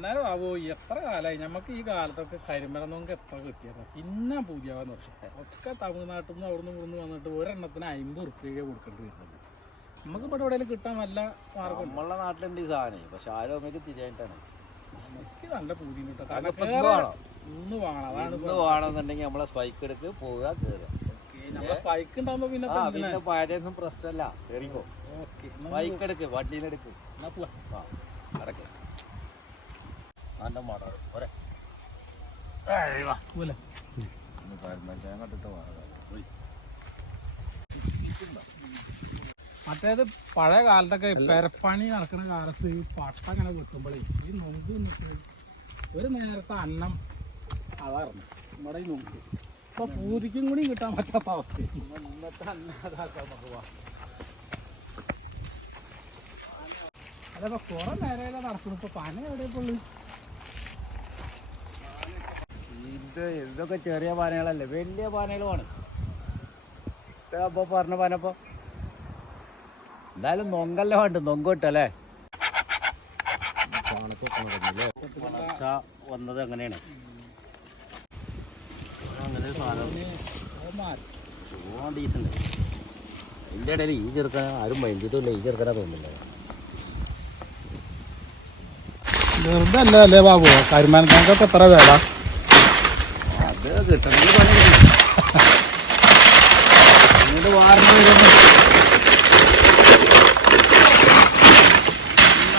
എന്നാലും ആവോ എത്ര കാലമായി നമുക്ക് ഈ കാലത്തൊക്കെ കരിമല നമുക്ക് എത്ര കിട്ടിയത്? പിന്നെ പൂജാവാൻ വർഷത്തെ ഒക്കെ തമിഴ്നാട്ടിൽ നിന്ന് അവിടുന്ന് ഇവിടുന്ന് വന്നിട്ട് ഒരെണ്ണത്തിന് അമ്പത് റുപ്യ കൊടുക്കേണ്ടി വരുന്നത്. നമുക്ക് ഇവിടെ എവിടെയും കിട്ടാൻ നല്ല മാർഗം നമ്മളെ നാട്ടിലുണ്ട് ഈ സാധനം. പക്ഷെ ആരും അമ്മയ്ക്ക് തിരിയായിട്ടാണ് എനിക്ക് നല്ല പൂതി കിട്ടും. കാരണം കാരണം ഇപ്പൊ ഇന്ന് വേണം. അതാണ് വേണമെന്നുണ്ടെങ്കിൽ നമ്മളെ സ്പൈക്ക് എടുക്ക് പോവുക കയറുക നമ്മളെ സ്പൈക്ക് ഉണ്ടാകുമ്പോ പിന്നെ പ്രശ്നമല്ല. കേറിക്കോ. സ്പൈക്ക് എടുക്ക് വണ്ടീന്ന് എടുക്ക് എന്നാ പോവാ. അടക്കെ നല്ല മട പോരെ മറ്റേത് പഴയ കാലത്തൊക്കെ പെരപ്പണി നടക്കുന്ന കാലത്ത് ഈ പട്ട ഇങ്ങനെ വെട്ടുമ്പോഴേ ഈ നൊങ്ക് നിന്നിട്ട് ഒരു നേരത്തെ അന്നം അതായിരുന്നു. നമ്മുടെ ഈ നൊങ്ക് ഇപ്പൊ പൂതിക്കും കൂടി കിട്ടാൻ പറ്റാത്ത അവസ്ഥ ഇന്നത്തെ അന്നാതാക്കാൻ പോവാ അതപ്പോ കുറെ നേരം നടക്കുന്നു ഇപ്പൊ പന എവിടെ ഇത് ഇതൊക്കെ ചെറിയ പാനകളല്ലേ വലിയ പാനകളുമാണ് അപ്പൊ പറഞ്ഞ പാനപ്പോ എന്തായാലും നൊങ്കല്ല വേണ്ട നൊങ്ക കിട്ടല്ലേ? വളർച്ച വന്നത് അങ്ങനെയാണ് അങ്ങനെ സാധനം. ഡീസന്റ് ഇതിന്റെ ഇടയിൽ ഈ ചെറുക്കന ആരും മൈൻഡിട്ടില്ല ഈ ചെറുക്കനാ തോന്നുന്നില്ല. വെറുതെ അല്ല ബാബു? കരിമാനക്കാർക്ക് എത്ര വേണ്ട അത് കിട്ടണമെങ്കിൽ പണി കിട്ടണം. അങ്ങോട്ട് വാർന്നു വരുന്നു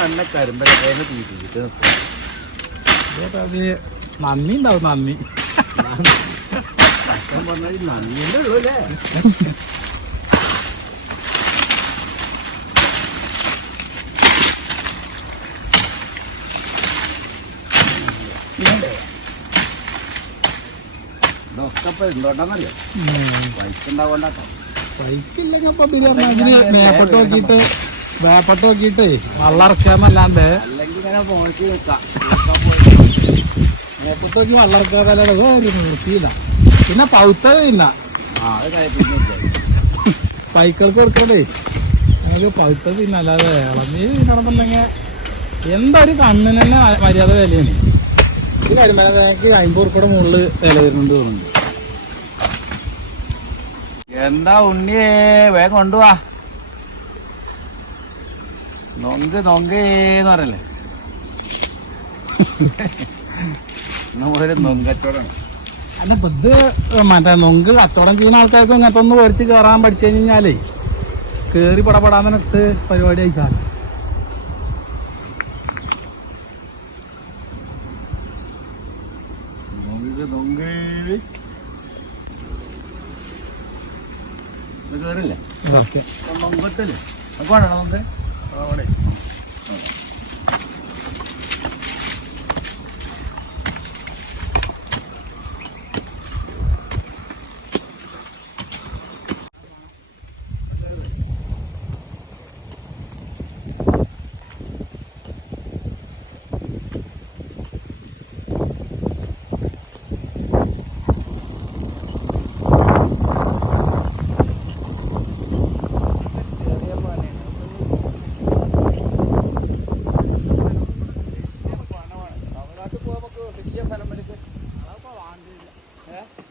അന്ന കരിമ്പലത്തേന് തീറ്റിട്ട് നന്ദി ഉണ്ടാവും നന്ദി. പറഞ്ഞാൽ നന്ദിന്റെ ഉള്ളൂ അല്ലേ ഇതൊക്കെ ഇപ്പൊ എന്തുകൊണ്ടാന്നറിയോ പൈസ ഉണ്ടാവണ്ടാട്ടോ ബൈക്കില്ലെങ്കിൽ ഇപ്പൊ ബിരിയാണി അതിന് മേപ്പോട്ട് നോക്കിയിട്ട് വേപ്പോട്ട് നോക്കിയിട്ട് വെള്ളം ഇറക്കാന്നല്ലാണ്ട് അല്ലെങ്കിൽ ഇങ്ങനെ പോണിക്ക് നിൽക്കാം മേപ്പോട്ട് നോക്കി ഒരു നിർത്തിയില്ല. പിന്നെ കഴിപ്പിക്കുന്നില്ല? പൈക്കൾക്ക് കൊടുക്കണ്ടേ? ഞങ്ങൾക്ക് പൗത്തത് തിന്നല്ലാതെ ഇളഞ്ഞി എന്താ എന്തൊരു കണ്ണിന് തന്നെ മര്യാദ വിലയാണ്. ഈ കരിമല ഞങ്ങൾക്ക് അമ്പത് ഉറുപ്പയുടെ മുകളിൽ വില വരുന്നുണ്ട് തോന്നുന്നുണ്ട്. എന്താ ഉണ്ണിയേ വേഗം കൊണ്ടുവാ. നൊങ്ക് നൊങ്കേന്ന് പറയല്ലേ? നമ്മളൊരു നൊങ്കച്ചോടാണ്. അല്ല ഇപ്പൊ ഇത് മറ്റേ നൊങ്ക് കച്ചവടം ചെയ്യുന്ന ആൾക്കാർക്ക് ഇങ്ങനത്തെ ഒന്ന് മേടിച്ച് കയറാൻ പഠിച്ചു കഴിഞ്ഞാലേ കേറി പടപടാന്ന് ഇട്ട് പരിപാടി അയക്കാം നൊങ്ക് നൊങ്ക് ഇത് செய்ய சார் நம்மளுக்கு அதெல்லாம் வாங்க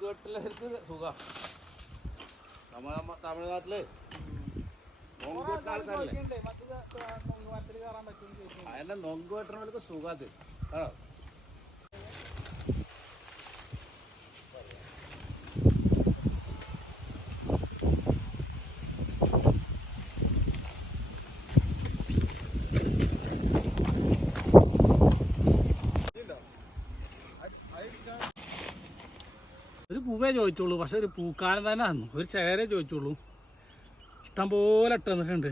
കുഴപ്പമില്ലെന്നാലും ഹെൽത്ത് സുഖം തമിഴ്നാട്ടിൽ നോങ്കോട്ടിലെ ആൾക്കാരല്ലേ? കയറാൻ പറ്റുമെന്ന് ചോദിച്ചു അതിന്റെ നൊങ്ക് വെട്ടണവർക്ക് സുഖത് ആണോ ഒരു പൂവേ ചോദിച്ചുള്ളൂ പക്ഷെ ഒരു പൂക്കാലം തന്നെ തന്നു. ഒരു ചേരെ ചോദിച്ചുള്ളൂ. ഇഷ്ടം പോലെ ഇട്ട് തന്നിട്ടുണ്ട്.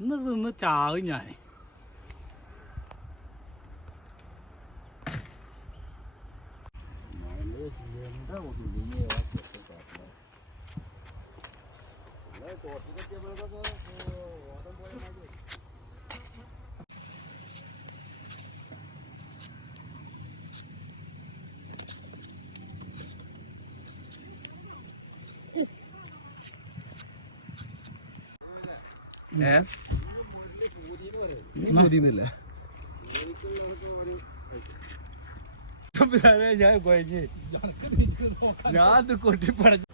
ഇന്ന് തിന്ന് ചാവും ഞാൻ ഞാൻ കൊഞ്ഞ് ഞാൻ കൊട്ടിപ്പടച്ചു